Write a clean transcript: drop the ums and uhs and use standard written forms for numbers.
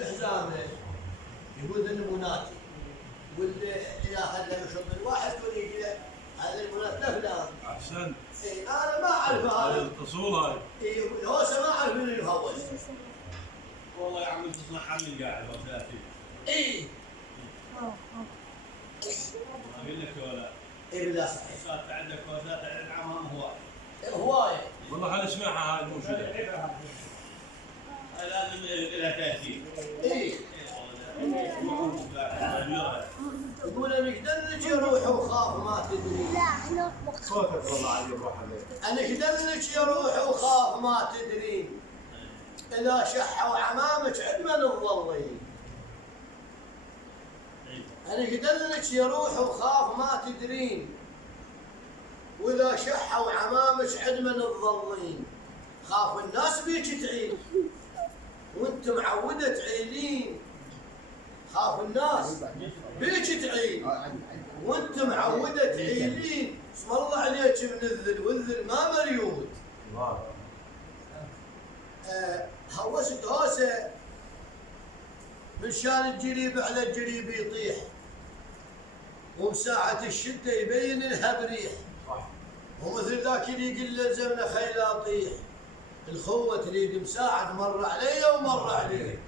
يقول حزامه، يقول ذنبوناتي، يقول يا هذا يشط الواحد يقول يجي هذا المنات لفلان. احسنت. اي انا ما اعرف هذه هذا. الاصول هاي. اي هوسه ما اعرف من الهوس. والله يا عمي تصنع حل قاعد وثلاثين. اي اقول لك ولا. اي بالله صحيح. صارت عندك وثلاث عدد عامهم هواي. هوايه. والله حنسمعها هاي الموجودة. لازم لها تأثير. اي يقول انا قدرت يا روح وخاف ما تدري. صوتك والله علي الروح عليك. انا قدرت يا روح وخاف ما تدري. اذا شحوا عمامك عدمن الظلين. انا قدرت يا روح وخاف ما تدرين. واذا شحوا عمامك عدمن الظلين. خاف الناس بيك تعيل وانت معوده تعيلين. خاف الناس بيك تعيل وانت معوده تعيلين. اسم الله عليك من الذل والذل ما مريود. هوست هوسه من شان الجريب على الجريب يطيح وبساعة الشدة يبين لها بريح. ومثل ذاك اللي يقول لزمنا خيل اطيح. الخوة تريد مساعد مر علي ومر عليه.